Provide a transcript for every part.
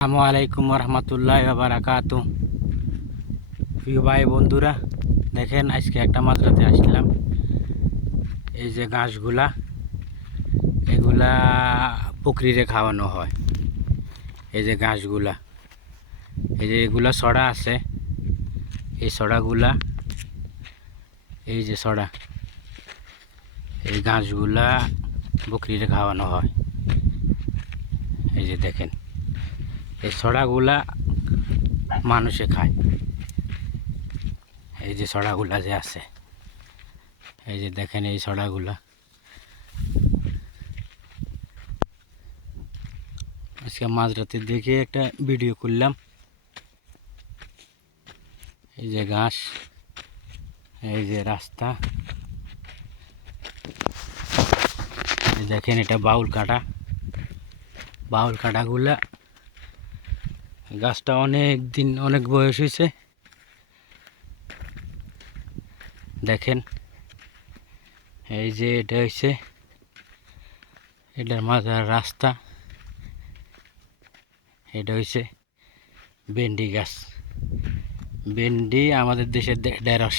আসসালামু আলাইকুম রহমতুল্লাহ বারাকাতু। প্রিয় ভাই বন্ধুরা, দেখেন আজকে একটা মাদ্রাতে আসলাম। এই যে ঘাসগুলা, এগুলা পুকুরে খাওয়ানো হয়। এই যে ঘাসগুলা, এই যে এগুলা ছড়া আছে, এই ছড়াগুলা, এই যে ছড়া, এই ঘাসগুলা পুকুরে খাওয়ানো হয়। এই যে দেখেন, এই ছড়াগুলা মানুষে খায়। এই যে ছড়াগুলা যে আছে, এই যে দেখেন এই ছড়াগুলা। আজকে মাঝরাতে দেখে একটা ভিডিও করলাম। এই যে ঘাস, এই যে রাস্তা, দেখেন এটা বাউল কাটাগুলা। গাছটা অনেক দিন, অনেক বয়স হয়েছে। দেখেন এই যে এটা হয়েছে, এটার মাঝার রাস্তা। এটা হয়েছে ভেন্ডি গাছ। ভেন্ডি আমাদের দেশের ঢেঁড়স।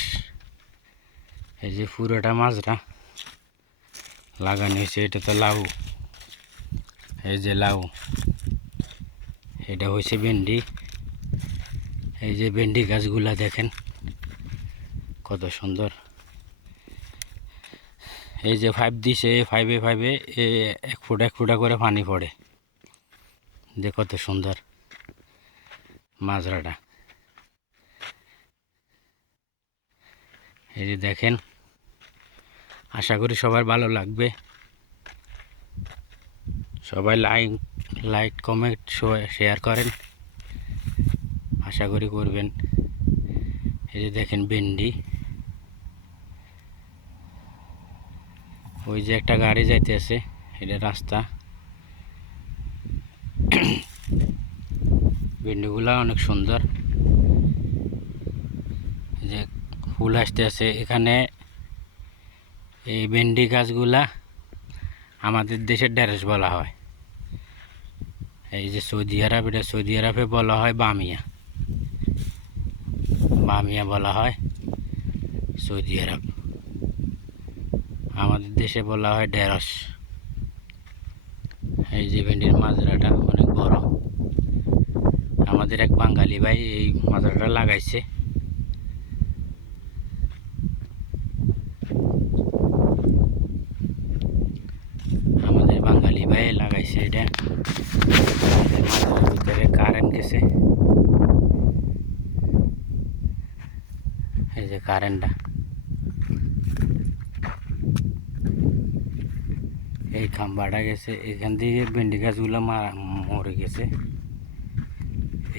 এই যে পুরোটা মাজরা লাগানো হয়েছে। এটা তো লাউ, এই যে লাউ, এটা হয়েছে ভেন্ডি। এই যে ভেন্ডি গাছগুলা দেখেন কত সুন্দর। এই যে পাইপ দিছে, পাইপে এক ফুটা করে পানি পড়ে। যে কত সুন্দর মাজরাটা। এই যে দেখেন, আশা করি সবার ভালো লাগবে। সবাই লাইক কমেন্ট শেয়ার করেন, আশা করি করবেন। এই যে দেখেন ভেন্ডি, ওই যে একটা গাড়ি যাইতে আছে, এটা রাস্তা। ভেন্ডিগুলা অনেক সুন্দর। যে ফুল আসতে আছে এখানে। এই ভেন্ডি গাছগুলা আমাদের দেশের ঢেঁড়স বলা হয়। এই যে সৌদি আরব, এটা সৌদি আরবে বলা হয় বামিয়া, বামিয়া বলা হয় সৌদি আরব। আমাদের দেশে বলা হয় ঢেঁড়স। এই যে ভেন্ডির মাজরাটা অনেক বড়। আমাদের এক বাঙালি ভাই এই মাজরাটা লাগাইছে। আমাদের বাঙালি ভাই লাগাইছে এটা। মাজরার ভিতরে কারেন্ট গেছে, এই যে কারেন্টটা। এই খাম্বাটা গেছে, এখান থেকে ভেন্ডি গাছগুলো মরে গেছে।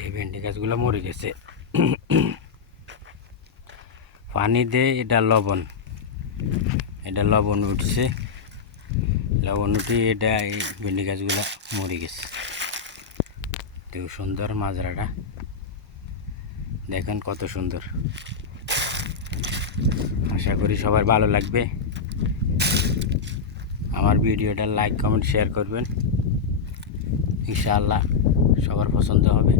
এই ভেন্ডি গাছগুলো মরে গেছে। পানি দিয়ে এটা লবণ, এটা লবণ উঠছে, লবণ উঠে এটা এই ভেন্ডি গাছগুলো মরে গেছে। দেখো সুন্দর মাজরাটা, দেখেন কত সুন্দর। আশা করি সবার ভালো লাগবে। আমার ভিডিওটা লাইক কমেন্ট শেয়ার করবেন, ইনশাআল্লাহ সবার পছন্দ হবে।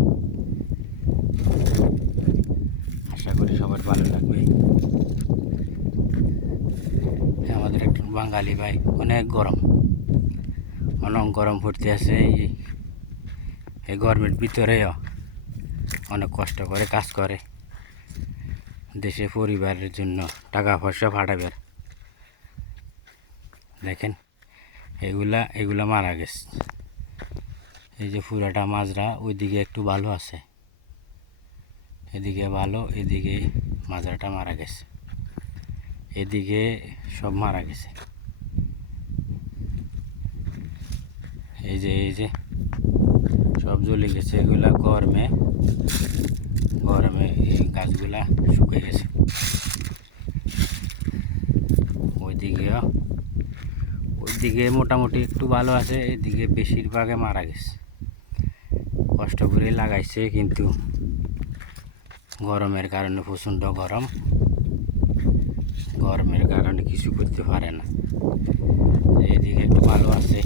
আশা করি সবার ভালো লাগবে। আমাদের একটা বাঙালি ভাই, অনেক গরম পড়তে আছে। এই গরমের ভিতরেও অনেক কষ্ট করে কাজ করে, দেশে পরিবারের জন্য টাকা পয়সা পাঠাবে। দেখেন এগুলা মারা গেছে। এই যে পুরাটা মাজরা, ওইদিকে একটু ভালো আছে, এদিকে ভালো, এদিকে মাজরাটা মারা গেছে, এদিকে সব মারা গেছে। এই যে সব জ্বলে গেছে। এগুলা গরমে এই গাছগুলা শুকিয়ে গেছে। ওইদিকে মোটামুটি একটু ভালো আছে, এদিকে বেশিরভাগে মারা গেছে। কষ্ট করে লাগাইছে, কিন্তু গরমের কারণে, প্রচণ্ড গরমের কারণে কিছু করতে পারে না। এদিকে একটু ভালো আছে।